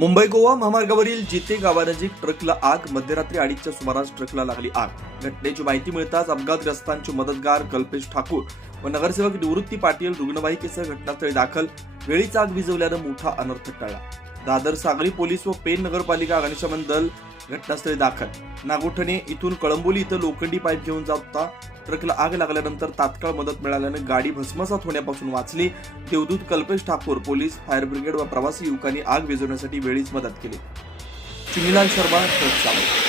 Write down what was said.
मुंबई गोवा महामार्गावरील जिते गावानजीक ट्रकला आग. मध्यरात्री 2:30च्या सुमारास ट्रकला लागली आग. घटनेची माहिती मिळताच अपघातग्रस्तांचे मदतगार कल्पेश ठाकूर व नगरसेवक निवृत्ती पाटील रुग्णवाहिकेसह घटनास्थळी दाखल. वेळीच आग विझवल्यानं मोठा अनर्थ टळला. दादर सागरी पोलीस व पेन नगरपालिका अग्निशमन दल घटनास्थळी दाखल. नागोठणे इथून कळंबोली इथं लोखंडी पाईप घेऊन जात होता. ट्रकला आग लागल्यानंतर तात्काळ मदत मिळाल्यानं गाडी भस्मसात होण्यापासून वाचली. देवदूत Kalpesh Thakur, police, fire brigade व प्रवासी युवकांनी आग विझवण्यासाठी वेळीच मदत केली. चुनीलाल शर्मा, ट्रक चालक.